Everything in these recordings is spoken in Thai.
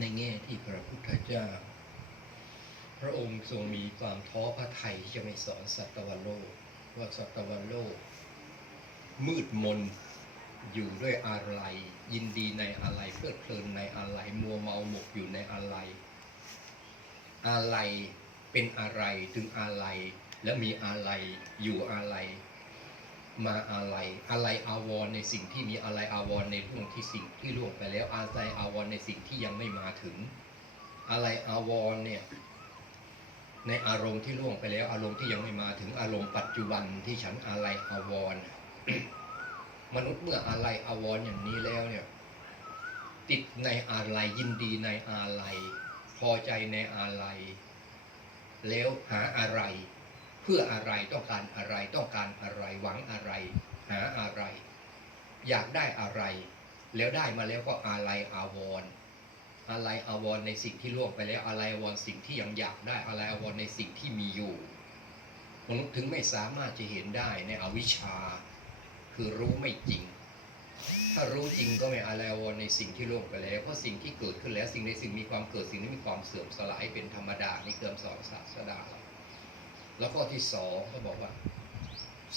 ในแง่ที่พระพุทธเจ้า พระองค์ทรงมีความท้อพระทัยที่จะไม่สอนสัตวโลก ว่าสัตวโลก มืดมนอยู่ด้วยอะไร ยินดีในอะไรเพลิดเพลินในอะไรมัวเมาหมกอยู่ในอะไร อะไรเป็นอะไรถึงอะไร และมีอะไรอยู่อะไร มาอะไรอะไรอาวรในสิ่งที่มีอะไรอาวรในเรื่องที่สิ่งที่ล่วงไปแล้วอะไรอาวรในสิ่งที่ยังไม่มาถึง อะไรอาวรเนี่ยในอารมณ์ที่ล่วงไปแล้ว อารมณ์ที่ยังไม่มาถึงอารมณ์ปัจจุบันที่ฉันอะไรอาวรมนุษย์เมื่ออะไรอาวรอย่างนี้แล้วเนี่ย ติดในอะไรยินดีในอะไรพอใจในอะไรแล้วหาอะไร เพื่ออะไรต้องการอะไรต้องการอะไรหวังอะไร หาอะไร อยากได้อะไร แล้วได้มาแล้วก็อะไรอาวรอะไรอาวรในสิ่งที่ล่วงไปแล้วอะไรอาวรสิ่งที่ยังอยากได้อะไรอาวรในสิ่งที่มีอยู่มนุษย์ถึงไม่สามารถจะเห็นได้ในอวิชชา คือรู้ไม่จริง ถ้ารู้จริงก็ไม่อะไรอาวรในสิ่งที่ล่วงไปแล้วเพราะสิ่งที่เกิดขึ้นแล้วสิ่งในสิ่งมีความเกิดสิ่งนี้มีความเสื่อมสลายเป็นธรรมดานี่เกิมสอนศาสดาเรา แล้วข้อที่สองเขาบอกว่า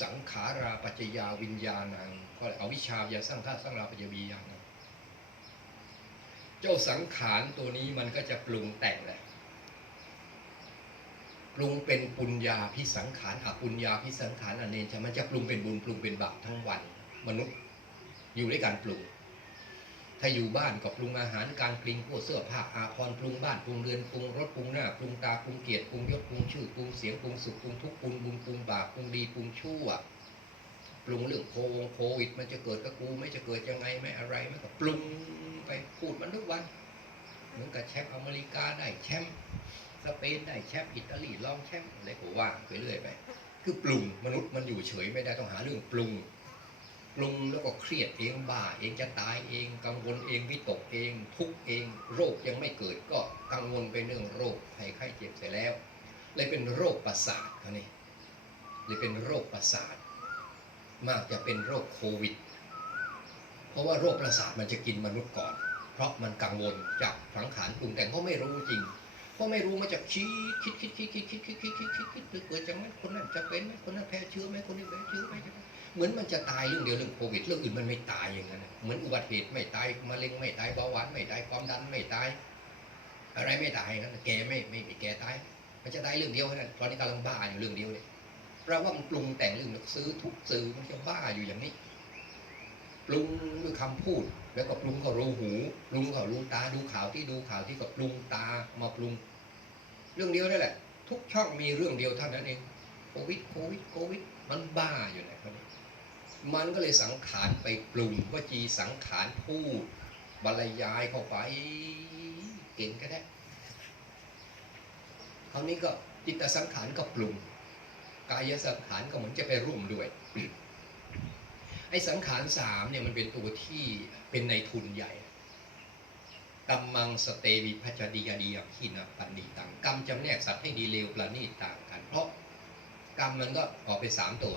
สังขาราปัจจยาวิญญาณังก็เอาวิชายาสร้างธาตุสร้างราปัจจยวิญญาณังเจ้าสังขารตัวนี้มันก็จะปรุงแต่งแหละปรุงเป็นปุญญาพิสังขารอปุญญาพิสังขารอันเนชมันจะปรุงเป็นบุญปรุงเป็นบาปทั้งวัน มนุษย์อยู่ด้วยการปรุง ถ้าอยู่บ้านก็ปรุงอาหารการกลิ่นพวกเสื้อผ้าอาภรณ์ปรุงบ้านปรุงเรือนปรุงรถปรุงหน้าปรุงตาปรุงเกียรติปรุงยศปรุงชื่อปรุงเสียงปรุงสุขปรุงทุกข์ปรุงบุญปรุงบาปปรุงดีปรุงชั่วปรุงเรื่องโควงโควิด มันจะเกิดกับกูไม่จะเกิดยังไงไม่อะไรมันก็ปรุงไปพูดมันทุกวันเหมือนกับแชมป์อเมริกาได้แชมป์สเปนได้แชมป์อิตาลีรองแชมป์อะไรก็ว่าไปเรื่อยไป คือปรุงมนุษย์มันอยู่เฉยไม่ได้ต้องหาเรื่องปรุง ปรุงแล้วก็เครียดเองบ้าเองจะตายเองกังวลเองวิตกเอง ทุกเอง โรคยังไม่เกิดก็กังวลไปเรื่องโรคภัยไข้เจ็บเสร็จแล้วเลยเป็นโรคประสาทเขานี่เลยเป็นโรคประสาท มากจะเป็นโรคโควิด เพราะว่าโรคประสาทมันจะกินมนุษย์ก่อน เพราะมันกังวลจากสังขารปรุงแต่งเพราไม่รู้จริงเพราไม่รู้มันจะคิดคิดคิดคิดคิดคิดคิดคิดคิดคิดคิดคิดเกิดจากไหมคนนั้นจะเป็นไหมคนนั้นแพ้เชื้อไหมคนนี้แพ้เชื้อไหม เหมือนมันจะตายเรื่องเดียวเรื่องโควิดเรื่องอื่นมันไม่ตายอย่างนั้นเหมือนอุบัติเหตุไม่ตายมะเร็งไม่ตายเบาหวานไม่ตายความดันไม่ตาย อะไรไม่ตายอย่างนั้นแกไม่ไม่แกตาย มันจะตายเรื่องเดียวแค่นั้นตอนนี้กำลังบ้าอยู่เรื่องเดียวเลยเราว่ามันปรุงแต่งเรื่องซื้อทุกสื่อมันจะบ้าอยู่อย่างนี้ปรุงด้วยคำพูด แล้วก็ปรุงก็รู้หูปรุงก็รู้ตาดูข่าวที่ดูข่าวที่ก็ปรุงตามาปรุง เรื่องเดียวนั่นแหละ ทุกช่องมีเรื่องเดียวเท่านั้นเองโควิดโควิดโควิดมันบ้าอยู่ไหนคนนี้ มันก็เลยสังขารไปปรุงวจีสังขารพูดบรรยายเข้าไปเก่งก็ได้คราวนี้ก็จิตสังขารก็ปรุงกายสังขารก็เหมือนจะไปร่วมด้วยไอ้สังขารสามเนี่ยมันเป็นตัวที่เป็นในทุนใหญ่กรรมังสเตวิพัจดียดียขีนาปันนีต่างกรรมจำแนกสัตว์ให้ดีเลวประณีตต่างกัน เพราะกรรมมันก็ออกไปสามตัว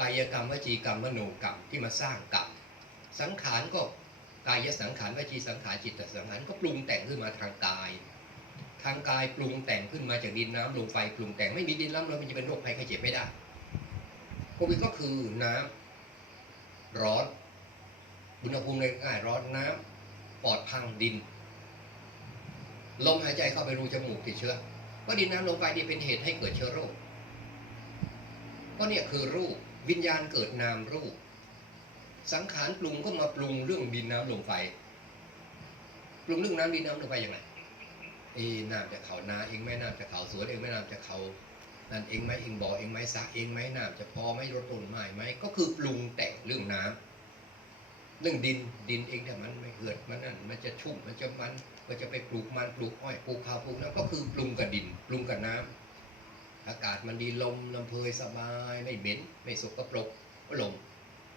กายกรรมวจีกรรมมโนกรรมที่มาสร้างกรรมสังขารก็กายสังขารวจีสังขารจิตสังขารก็ปรุงแต่งขึ้นมาทางกาย ทางกายปรุงแต่งขึ้นมาจากดินน้ำลมไฟปรุงแต่งไม่มีดินน้ำลมมันจะเป็นโรคภัยไข้เจ็บไม่ได้โควิดก็คือน้ำร้อนอุณหภูมิง่ายร้อนน้ำปอดพังดินลมหายใจเข้าไปรูจมูกติดเชื้อว่าดินน้ำลมไฟนี่เป็นเหตุให้เกิดเชื้อโรคก็เนี่ยคือรูป วิญญาณเกิดนามรูป สังขารปรุงก็มาปรุงเรื่องดินน้ำลมไฟปรุงเรื่องน้ำดินน้ำลมไฟยังไงเอ้น้ำจะเขานาเองไหมน้ำจะเขาสวนเองไหมน้ำจะเขานั่นเองไหมเองบ่อเองไหมสระเองไหมน้ำจะพอไหมรดต้นไม้ไหมก็คือปรุงแต่งเรื่องน้ำเรื่องดินดินเองเนี่ยมันไม่เกิดมันนั่นมันจะชุ่มมันจะมันมันจะไปปลูกมันปลูกอ้อยปลูกข้าวปลูกน้ำก็คือปรุงกับดิน ปรุงกับน้ำ อากาศมันดีลมลำเพยสบายไม่เหม็นไม่สกปรกก็ลง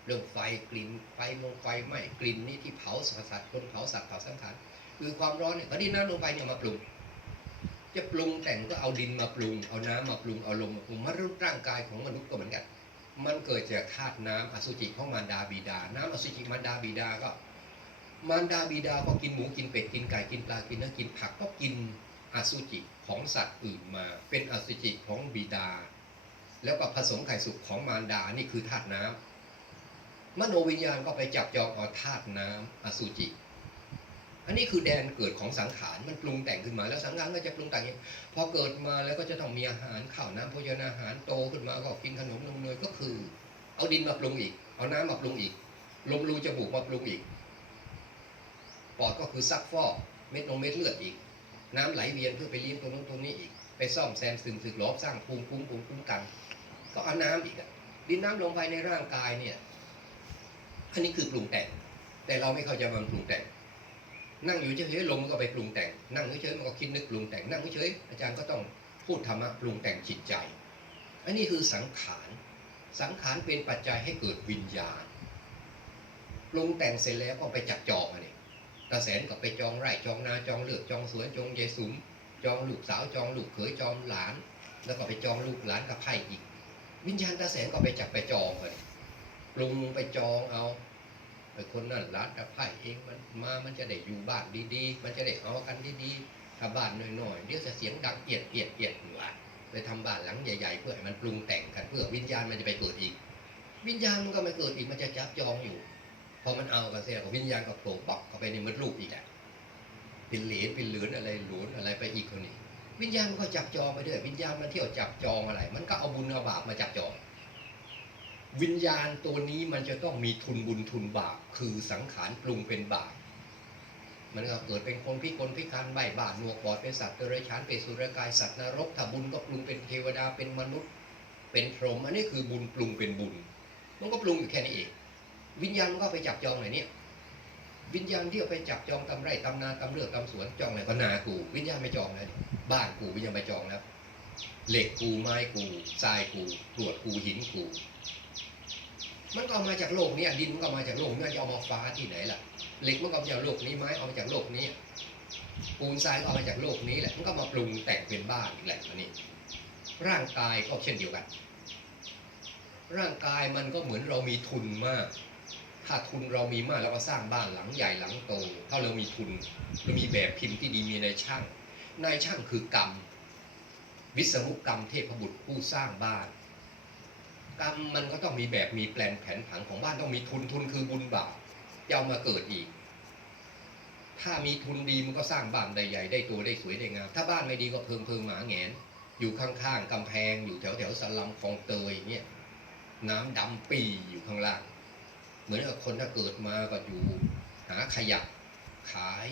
เรื่องไฟกลิ่นไฟมงไฟไหม้กลิ่นนี่ที่เผาสัตว์คนเผาสัตว์เผาสังขารคือความร้อนเนี่ยพอดีน้ำลงไปเนี่ยมาปรุงจะปรุงแต่งก็เอาดินมาปรุง เอาน้ำมาปรุงเอาลมมาปรุงมนุษย์ร่างกายของมนุษย์ก็เหมือนกัน มันเกิดจากธาตุน้ำอสุจิของมารดาบิดา น้ำอสุจิมารดาบิดาก็ มารดาบิดาก็กินหมูกินเป็ดกินไก่กินปลากินเนื้อกินผักก็กินอสุจิของสัตว์อื่นมา เป็นอสุจิของบิดา แล้วก็ผสมไข่สุกของมารดานี่คือธาตุน้ำมโนวิญญาณก็ไปจับจองเอาธาตุน้ำอสุจิ อันนี้คือแดนเกิดของสังขารมันปรุงแต่งขึ้นมา แล้วสังขารก็จะปรุงแต่งย่างพอเกิดมาแล้วก็จะต้องมีอาหารข้าวน้ำโภชนาอาหารโตขึ้นมาก็กินขนมนมเนยก็คือ เอาดินมาปรุงอีก เอาน้ำมาปรุงอีกลมรูจมูกมาปรุงอีก ปอดก็คือซักฟอกเม็ดนมเม็ดเลือดอีก น้ำไหลเวียนเพื่อไปเลี้ยงตรงนู้นตรงนี้อีกไปซ่อมแซมสึงสึกหลอบสร้างภูมิคุ้มภูมิคุ้มกัน ก็เอาน้ำอีกอะดินน้ำลงไปในร่างกายเนี่ยอันนี้คือปรุงแต่ง แต่เราไม่เข้าใจมันปรุงแต่ง นั่งอยู่เฉยๆลมมันก็ไปปรุงแต่ง นั่งเฉยๆมันก็คิดนึกปรุงแต่งนั่งเฉยๆอาจารย์ก็ต้องพูดธรรมะปรุงแต่งจิตใจ อันนี้คือสังขารสังขารเป็นปัจจัยให้เกิดวิญญาณปรุงแต่งเสร็จแล้วก็ไปจับจองอันนี้ ตาแสนก็ไปจองไร่จองนาจองเลือกจองสวนจองยายสุมจองลูกสาวจองลูกเขยจองหลาน แล้วก็ไปจองลูกหลานกับไพ่อีก วิญญาณตาแสนก็ไปจับไปจองเลยปรุงไปจองเอาไอ้คนนั่นร้านกับไพ่เองมันมามันจะได้อยู่บ้านดีๆ มันจะได้เอากันดีๆถ้าบ้านหน้อยๆเดี๋ยวจะเสียงดังเอียดเอียดเอียดหัวไปทำบ้านหลังใหญ่ ๆ เพื่อให้มันปรุงแต่งกันเพื่อวิญญาณมันจะไปเกิดอีก วิญญาณมันก็ไม่เกิดอีกมันจะจับจองอยู่ พอมันเอากันเสียวิญญาณก็โผล่ปักเข้าไปในมดลูกอีกแหละเป็นเหรียญเป็นเหลือนอะไรหลวนอะไรไปอีกคนนี้วิญญาณมันก็จับจองไปเรื่อยวิญญาณมันเที่ยวจับจองอะไร มันก็เอาบุญเอาบาปมาจับจอง วิญญาณตัวนี้มันจะต้องมีทุนบุญทุนบาปคือสังขารปรุงเป็นบาปมันก็เกิดเป็นคนพิกลพิการใบบาดหนวกบอดเป็นสัตว์เดรัจฉานเป็นสุรกายสัตว์นรกถ้าบุญก็ปรุงเป็นเทวดาเป็นมนุษย์ เป็นพรหมอันนี้คือบุญปรุงเป็นบุญ มันก็ปรุงอยู่แค่นี้เอง วิญญาณมันก็ไปจับจองไหนเนี่ยวิญญาณที่เอาไปจับจองตำไร่ตำนาตำเลือกตำสวนจองอะไรก็นากู วิญญาณไม่จองแล้วบ้านกูวิญญาณไม่จองแล้วเหล็กกูไม้กูทรายกูกรวดกูหินกู มันก็มาจากโลกนี้ดินมันก็มาจากโลกนี้จะเอามาฟ้าที่ไหนล่ะเหล็กมันก็มาจากโลกนี้ไม้เอามาจากโลกนี้ปูนทรายก็เอามาจากโลกนี้แหละมันก็มาปรุงแต่งเป็นบ้านอีกแหละอันนี้ ร่างกายก็เช่นเดียวกัน ร่างกายมันก็เหมือนเรามีทุนมาก ถ้าทุนเรามีมากเราก็สร้างบ้านหลังใหญ่หลังโต ถ้าเรามีทุนเรามีแบบพิมพ์ที่ดีมีนายช่าง นายช่างคือกรรม วิศวุกรรมเทพบุตรผู้สร้างบ้าน กรรมมันก็ต้องมีแบบมีแปลนแผนผังของบ้านต้องมีทุนทุนคือบุญบาปจะเอามาเกิดอีก ถ้ามีทุนดีมันก็สร้างบ้านได้ใหญ่ได้ตัวได้สวยได้งาม ถ้าบ้านไม่ดีก็เพิงเพิงหมาแงน อยู่ข้างๆกำแพง อยู่แถวแถวๆสลัมคลองเตยเนี่ยน้ำดำปีอยู่ข้างล่าง มือนกับคนถ้าเกิดมาก็อยู่หาขยะขาย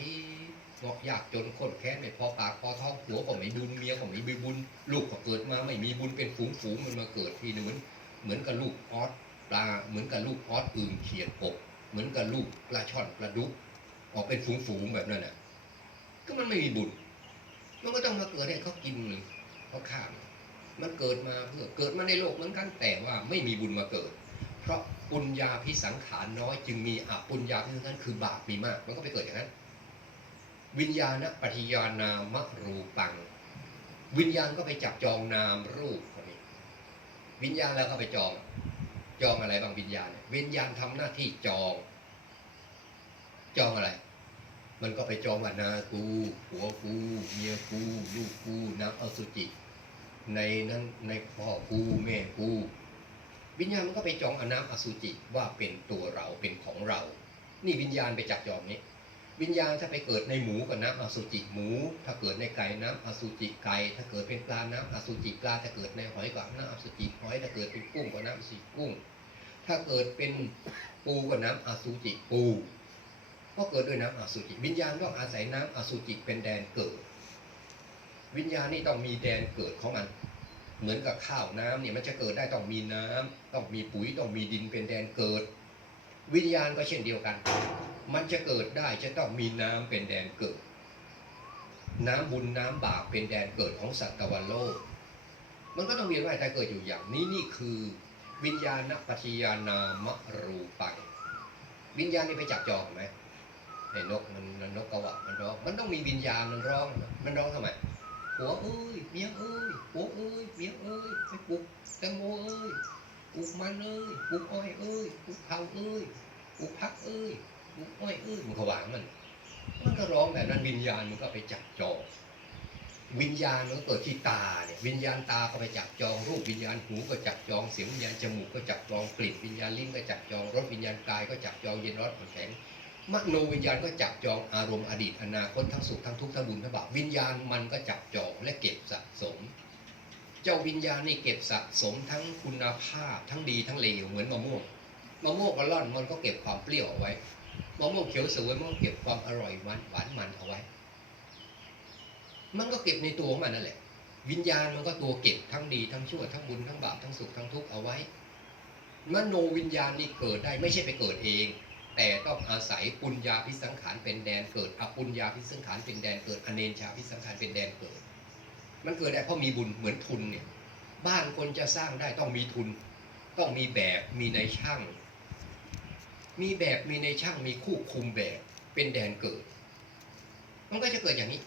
เงาะยากจนคนแค้นไม่พอปากพอท้องผัวก็ไม่บุญเมียก็ไม่มีบุญ ลูกก็เกิดมาไม่มีบุญเป็นฝูงฝูงมันมาเกิดทีนึงเหมือนเหมือนกับลูกออสปลาเหมือนกับลูกออสอึ่งเขียดกบเหมือนกับลูกปลาช่อนปลาดุกออกเป็นฝูงฝูงแบบนั้นน่ะก็มันไม่มีบุญมันก็ต้องมาเกิดให้เขากินเลยเขาข้ามมันเกิดมาเพื่อเกิดมาในโลกเหมือนกันแต่ว่าไม่มีบุญมาเกิด เพราะ ปุญญาพิสังขารน้อย จึงมีอปุญญาพิสังขารคือบาปมีมาก มันก็ไปเกิดอย่างนั้น วิญญาณปฏิญาณามรูปัง วิญญาณก็ไปจับจองนามรูปคนนี้วิญญาณแล้วก็ไปจอง จองอะไรบางวิญญาณ วิญญาณทำหน้าที่จอง จองอะไร มันก็ไปจองว่านากูผัวกูเมียกูลูกกูน้ำอสุจิ ในนั้นในพ่อกูแม่กู วิญญาณมันก็ไปจองอน้ำอสุจิว่าเป็นตัวเราเป็นของเรา นี่วิญญาณไปจับจองนี้ วิญญาณถ้าไปเกิดในหมูก็น้ำอสุจิหมู ถ้าเกิดในไก่น้ำอสุจิไก่ถ้าเกิดเป็นปลาน้ำอสุจิปลาถ้าเกิดในหอยก็น้ำอสุจิหอยถ้าเกิดเป็นกุ้งก็น้ำอสุจิกุ้ง ถ้าเกิดเป็นปูก็น้ำอสุจิปูก็เกิดด้วยน้ำอสุจิ วิญญาณต้องอาศัยน้ำอสุจิเป็นแดนเกิด วิญญาณนี่ต้องมีแดนเกิดของมัน เหมือนกับข้าวน้ำเนี่ยมันจะเกิดได้ต้องมีน้ำต้องมีปุ๋ยต้องมีดินเป็นแดนเกิด วิญญาณก็เช่นเดียวกัน มันจะเกิดได้จะต้องมีน้ำเป็นแดนเกิด น้ำบุญน้ำบาปเป็นแดนเกิดของสัตว์โลก มันก็ต้องเวียนว่ายตายเกิดอยู่อย่างนี้นี่คือวิญญาณปัจจยานามรูปังวิญญาณนี่ไปจับจองไหมไอ้นกมันนกกระหวะมันร้องมันต้องมีวิญญาณมันร้องมันร้องทำไม ผัวเอ้ยเมียเอ้ยผัวเอ้ยเมียเอ้ยไปปลูกแตงโมเอ้ยปลูกมันเอ้ยปลูกอ้อยเอ้ยปลูกเผาเอ้ยปลูกผักเอ้ยอ้อยอื้อมันก็หวางมัน มันก็ร้องแบบนั้นวิญญาณมันก็ไปจับจองวิญญาณมันเกิดที่ตาเนี่ยวิญญาณตาก็ไปจับจองรูปวิญญาณหูก็จับจองเสียงวิญญาณจมูกก็จับจองกลิ่นวิญญาณลิ้นก็จับจองรสวิญญาณกายก็จับจองเย็นร้อนอ่อนแข็ง มโนวิญญาณก็จับจองอารมณ์อดีตอนาคตทั้งสุขทั้งทุกข์ทั้งบุญทั้งบาปวิญญาณมันก็จับจองและเก็บสะสม เจ้าวิญญาณนี่เก็บสะสมทั้งคุณภาพทั้งดีทั้งเลวเหมือนมะม่วงมะม่วงกระล่อนมันก็เก็บความเปรี้ยวเอาไว้มะม่วงเขียวสวยมันก็เก็บความอร่อยหวานหวานมันเอาไว้ มันก็เก็บในตัวของมันนั่นแหละ วิญญาณมันก็ตัวเก็บทั้งดีทั้งชั่วทั้งบุญทั้งบาปทั้งสุขทั้งทุกข์เอาไว้มโนวิญญาณนี่เกิดได้ไม่ใช่ไปเกิดเอง แต่ต้องอาศัยปุญญาพิสังขารเป็นแดนเกิดอปุญญาพิสังขารเป็นแดนเกิดอเนนชาพิสังขารเป็นแดนเกิด มันเกิดได้เพราะมีบุญเหมือนทุนเนี่ยบ้านคนจะสร้างได้ต้องมีทุน ต้องมีแบบมีในช่าง มีแบบมีในช่างมีคู่คุมแบบเป็นแดนเกิด มันก็จะเกิดอย่างนี้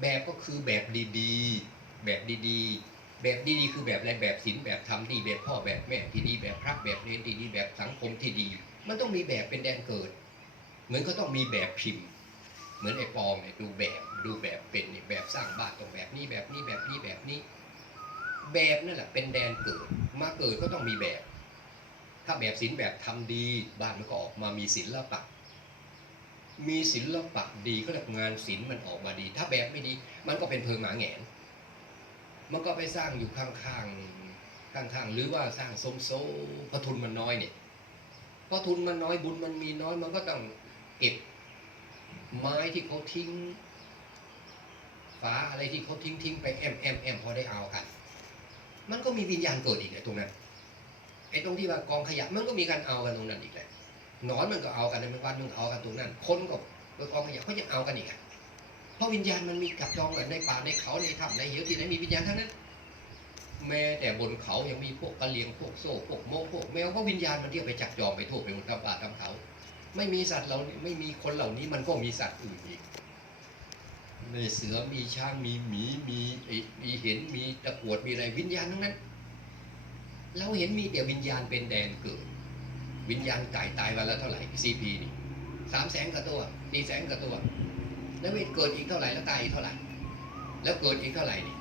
แบบก็คือแบบดีๆ แบบดีๆ แบบดีๆคือแบบอะไรแบบศีลแบบธรรมดีแบบพ่อแบบแม่ที่ดีแบบพระแบบเนรที่ดีแบบสังคมที่ดี มันต้องมีแบบเป็นแดนเกิด เหมือนก็ต้องมีแบบพิมพ์ เหมือนไอ้ปองเนี่ยดูแบบดูแบบเป็นนี่แบบสร้างบ้านต้องแบบนี้แบบนี้แบบนี้แบบนี้ แบบนั่นแหละเป็นแดนเกิด มาเกิดก็ต้องมีแบบ ถ้าแบบศีลแบบทำดีบ้านมันก็ออกมามีศิลปะมีศิลปะดีก็เรียกงานศิลป์มันออกมาดี ถ้าแบบไม่ดี มันก็เป็นเพิงหมาแงน มันก็ไปสร้างอยู่ข้างๆข้างๆหรือว่าสร้างสมโซพระทุนมันน้อยเนี่ยพราะทุนมันน้อยบุญมันมีน้อยมันก็ต้องเก็บ ไม้ที่เขาทิ้งฟ้าอะไรที่เขาทิ้งทิ้งไปแอมแอมแอมพอได้เอากัน มันก็มีวิญญาณเกิดอีกไอ้ตรงนั้นไอ้ตรงที่ว่ากองขยะมันก็มีการเอากันตรงนั้นอีกแหละนอนมันก็เอากันในวันมันก็เอากันตรงนั้น คนก็กองขยะเขายังเอากันอีกอะ เพราะวิญญาณมันมีกับจองแบบในป่าในเขาในถ้ำในเหวที่ไหนมีวิญญาณทั้งนั้นแม้แต่บนเขายังมีพวกกระเลียงพวกโซ่พวกโมพวกแมวก็วิญญาณมันเที่ยวไปจับจองไปทั่วไปหมดตามป่าตามเขา ไม่มีสัตว์เราไม่มีคนเหล่านี้มันก็มีสัตว์อื่นอีกในเสือมีช้างมีหมีมีไอมีเห็นมีตะกวดมีอะไรวิญญาณทั้งนั้น เราเห็นมีแต่วิญญาณเป็นแดนเกิด วิญญาณตายตายวันละเท่าไหร่ซีพีนี่สามแสนกับตัวสี่แสนกับตัว แล้วไม่เกิดอีกเท่าไหร่แล้วตายอีกเท่าไหร่ แล้วเกิดอีกเท่าไหร่นี่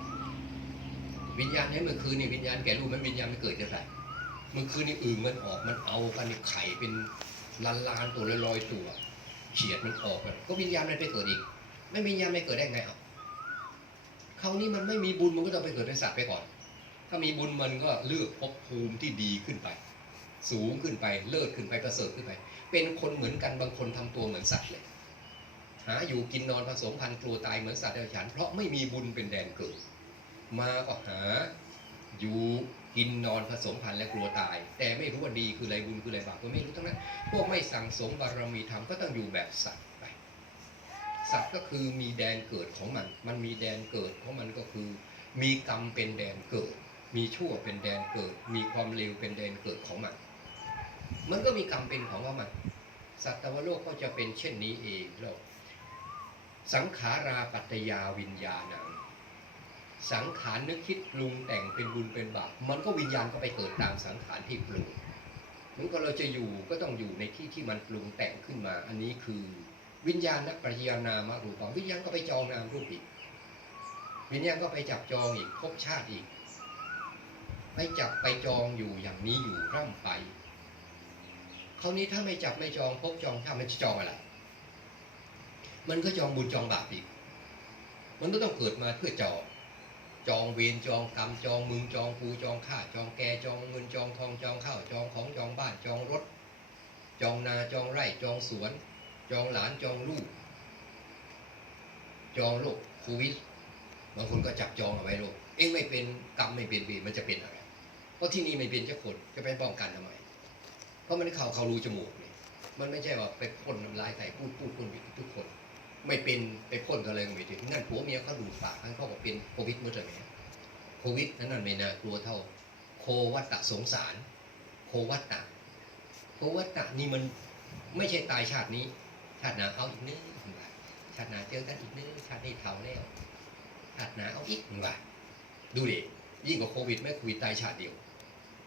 วิญญาณนี้เมื่อคืนนี่วิญญาณแก่รู้ไหมวิญญาณไม่เกิดเท่าไหร่เมื่อคืนนี่อึ่งมันออกมันเอากันไข่เป็นล้านล้านตัวลอยตัวเฉียดมันออกกันก็วิญญาณมันไปเกิดอีก ไม่วิญญาณไม่เกิดได้ไงอะคราวนี้มันไม่มีบุญมันก็ต้องไปเกิดเป็นสัตว์ไปก่อน ถ้ามีบุญมันก็เลือกภพภูมิที่ดีขึ้นไป สูงขึ้นไปเลิศขึ้นไปประเสริฐขึ้นไป เป็นคนเหมือนกันบางคนทำตัวเหมือนสัตว์เลย หาอยู่กินนอนผสมพันธุ์กลัวตายเหมือนสัตว์เดรัจฉานเพราะไม่มีบุญเป็นแดนเกิดมาก็หาอยู่กินนอนผสมพันธุ์และกลัวตาย แต่ไม่รู้ว่าดีคืออะไรบุญคืออะไรบาปก็ไม่รู้ทั้งนั้นพวกไม่สั่งสมบารมีธรรมก็ต้องอยู่แบบสัตว์ไปสัตว์ก็คือมีแดนเกิดของมัน มันมีแดนเกิดของมันก็คือ มีกรรมเป็นแดนเกิด มีชั่วเป็นแดนเกิด มีความเลวเป็นแดนเกิดของมัน มันก็มีกรรมเป็นของมันสัตวโลกก็จะเป็นเช่นนี้เองโลก สังขาราปัตยาวิญญาณัง สังขารนึกคิดปรุงแต่งเป็นบุญเป็นบาปมันก็วิญญาณก็ไปเกิดตามสังขารที่ปรุงมันก็เราจะอยู่ก็ต้องอยู่ในที่ที่มันปรุงแต่งขึ้นมา อันนี้คือวิญญาณนักปริยานามารูปวิญญาณก็ไปจองนามรูปอีก วิญญาณก็ไปจับจองอีกภพชาติอีก ไปจับไปจองอยู่อย่างนี้อยู่ร่ำไป คราวนี้ถ้าไม่จับไม่จองภพจองชาติมันจะจองอะไร มันก็จองบุญจองบาปอีก มันก็ต้องเกิดมาเพื่อจอง จองเวรจองกรรมจองมึงจองกูจองข้าจองแกจองเงินจองทองจองข้าวจองของจองบ้านจองรถ จองนาจองไร่จองสวน จองหลานจองลูก จองโรคโควิดบางคนก็จับจองเอาไว้โรคเองไม่เป็นกรรมไม่เป็นเวรมันจะเป็นอะไรเพราะที่นี่ไม่เป็นเจ้าคนจะไปป้องกันทำไมเพราะมันเข้าเขารูจมูกนี่มันไม่ใช่ว่าไปพ่นน้ำลายใส่พูดพูดคนผิดทุกคน ไม่เป็นไปพ่นอะไรก็ไม่ถึงงั้นผัวเมียเขาดูดปากให้เขาบอกเป็นโควิดเมื่อไหร่โควิดนั้นน่ะไม่น่ากลัวเท่า โควัตตะสงสาร โควัตตะโควัตตะนี่มันไม่ใช่ตายชาตินี้ ชาติหน้าเอาอีกนึงว่าชาติหน้าเจอกันอีกนึงชาตินี้เท่าแล้วชาติหน้าเอาอีกว่าดูดิยิ่งกว่าโควิดไม่โควิดตายชาติเดียว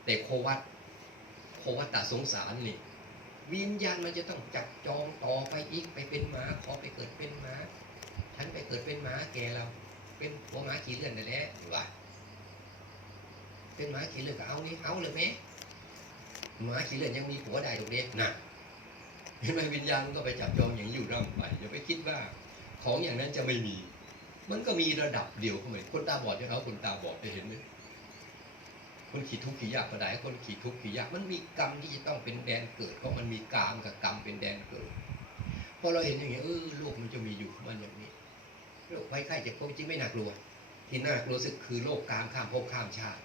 แต่โควัตโควัตตะสงสารนี่ วิญญาณมันจะต้องจับจองต่อไปอีกไปเป็นหมาขอไปเกิดเป็นหมาฉันไปเกิดเป็นหมาแกเรา เป็นหัวหมาขี่เลื่อนนั่นแหละว่าเป็นหมาขี่เลื่อนก็เอานี่เอาเลยไหมหมาขี่เลื่อนยังมีผัวได้ตรงนี้น่ะเห็นไหมวิญญาณก็ไปจับจองอย่างนี้อยู่ร่ำไปอย่าไปคิดว่า ของอย่างนั้นจะไม่มี มันก็มีระดับเดียวเข้ามาคนตาบอดจะเอาคนตาบอดจะเห็นไหม คนขี่ทุกข์ขี่ยากก็ได้คนขี่ทุกข์ขี่ยากมันมีกรรมที่จะต้องเป็นแดนเกิดเพราะมันมีกามกับกรรมเป็นแดนเกิดพอเราเห็นอย่างนี้เออโลกมันจะมีอยู่มันอย่างนี้โรคไข้ไข้เจ็บป่วยจริงไม่น่ากลัว ที่น่ากลัวสุดคือโรคกามข้ามภพข้ามชาติ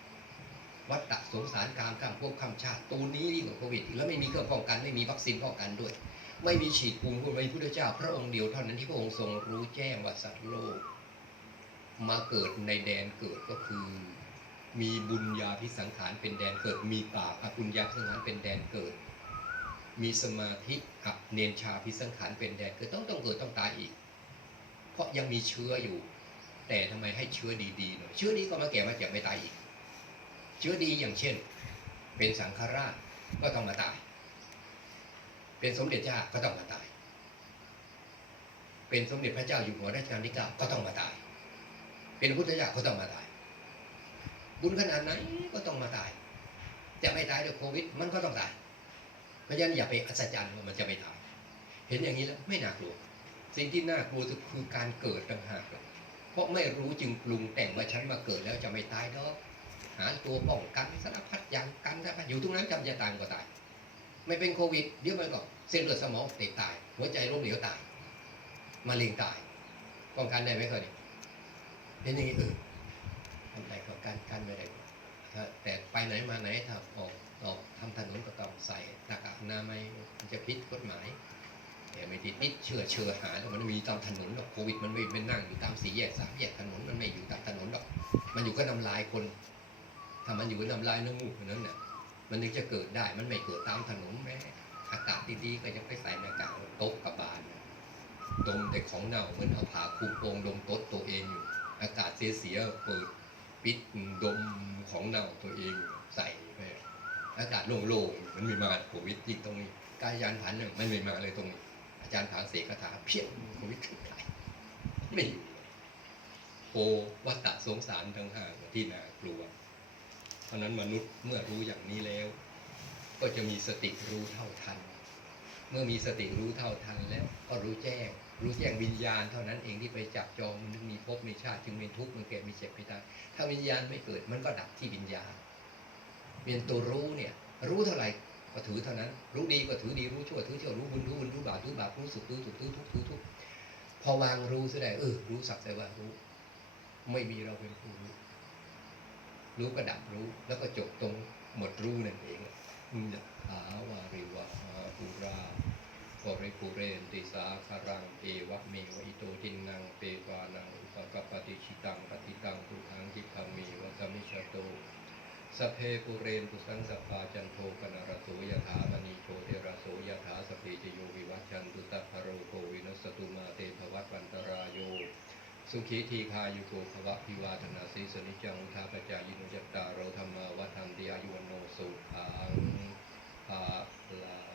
วัฏฏะสงสารกามข้ามภพข้ามชาติตัวนี้ยิ่งกว่าโควิดแล้วไม่มีเครื่องป้องกันไม่มีวัคซีนป้องกันด้วย ไม่มีฉีดภูมิคุณไม่มีพุทธเจ้า พระองค์เดียวเท่านั้นที่พระองค์ทรงรู้แจ้งว่าสัตว์โลก มาเกิดในแดนเกิดก็คือ มีบุญญาพิสังขารเป็นแดนเกิด มีบาอปุญญาพิสังขารเป็นแดนเกิด มีสมาธิอับเนนชาพิสังขารเป็นแดนเกิดต้องต้องเกิดต้องตายอีก เพราะยังมีเชื้ออยู่ แต่ทำไมให้เชื้อดีๆหน่อยเชื้อดีก็มาแก่มาเจ็บไม่ตายอีก เชื้อดีอย่างเช่น เป็นสังฆราชก็ต้องมาตาย เป็นสมเด็จเจ้าก็ต้องมาตาย เป็นสมเด็จพระเจ้าอยู่หัวรัชกาลที่เก้าก็ต้องมาตาย เป็นพุทธเจ้าก็ต้องมาตาย บุญขนาดไหนก็ต้องมาตาย จะไม่ตายด้วยโควิด มันก็ต้องตาย เพราะฉะนั้นอย่าไปอัศจรรย์ว่ามันจะไม่ตาย เห็นอย่างนี้แล้วไม่น่ากลัว สิ่งที่น่ากลัวคือการเกิดต่างหากเพราะไม่รู้จึงปรุงแต่งว่าฉันมาเกิดแล้วจะไม่ตายดอกหาตัวป้องกันสารพัดอย่างกันสารพัดอยู่ตรงนั้นจำจะตายก็ตาย ไม่เป็นโควิดเดี๋ยวมันก็เส้นเลือดสมองเตะตาย หัวใจล้มเหลวตายมะเร็งตายป้องกันได้ไหมเคยดิเป็นอย่างนี้เออ ก็กันกันไม่ได้แต่ไปไหนมาไหนถ้าออกออกทำถนนก็ต้องใส่หน้ากากอนามัยมันจะผิดกฎหมายแต่ไม่ติดนิดเชื่อเชื่อหาแล้วมันไม่มีตามถนนหรอกโควิดมันไม่เป็นนั่งอยู่ตามสี่แยกสามแยกถนนมันไม่อยู่ตามถนนหรอก มันอยู่ก็น้ำลายคน ถ้ามันอยู่กับน้ำลายน้ำมูกนั้นน่ะมันถึงจะเกิดได้มันไม่เกิดตามถนนแม้อากาศดีๆก็ยังไปใส่หน้ากากโต๊ะกับบานดมแต่ของเน่าเหมือนเอาผ้าคลุมโปงดมโต๊ะตัวเองอยู่ อากาศเสียๆเปิด ปิดดมของเน่าตัวเองใส่ไปอากาศโล่งๆมันไม่มาโควิดจริงตรงนี้กายยานผันมันไม่มาเลยตรงนี้ อาจารย์ผางเสกคาถาเพี้ยนโควิดขึ้นไไม่อยู่โอวัตตะสงสารทั้งห้าที่น่ากลัว เพราะนั้นมนุษย์เมื่อรู้อย่างนี้แล้ว ก็จะมีสติรู้เท่าทัน เมื่อมีสติรู้เท่าทันแล้วก็รู้แจ้ง รู้แจ้งวิญญาณเท่านั้นเองที่ไปจับจองมันถึงมีภพมีชาติจึงมีทุกข์มีแก่มีเจ็บมีตายถ้าวิญญาณไม่เกิดมันก็ดับที่วิญญาณเรียนตัวรู้เนี่ย รู้เท่าไหร่ก็ถือเท่านั้น รู้ดีก็ถือดีรู้ชั่วถือชั่วรู้บุญรู้บุญรู้บาปรู้บาปรู้สุขรู้สุขรู้ทุกข์รู้ทุกข์พอวางรู้ซะได้เออรู้สักแต่ว่ารู้ ไม่มีเราเป็นผู้รู้รู้ก็ดับรู้แล้วก็จบตรงหมดรู้นั่นเองอืมยะถาวาริวะหาปุรา ริปุเรนติสาคารังเอวะเมวะอิโตทินังเปวานังอุปกปปติชิตังปฏิตังตุทังจิตามีวะสมิชโตสเพปุเรนตุสังสปาจันโทปนารโสยถามณีโชติระโสยถาสพเจโยวิวัชชันตุตัพโรโควินัสตุมาเตภวัตวันตรายโยสุขีทีคายุโกภวะพิวาธนาสีสนิจังทาปจายิโนจัตตาเราธรรมวัฏันติอายุวโนสุขังภาลัง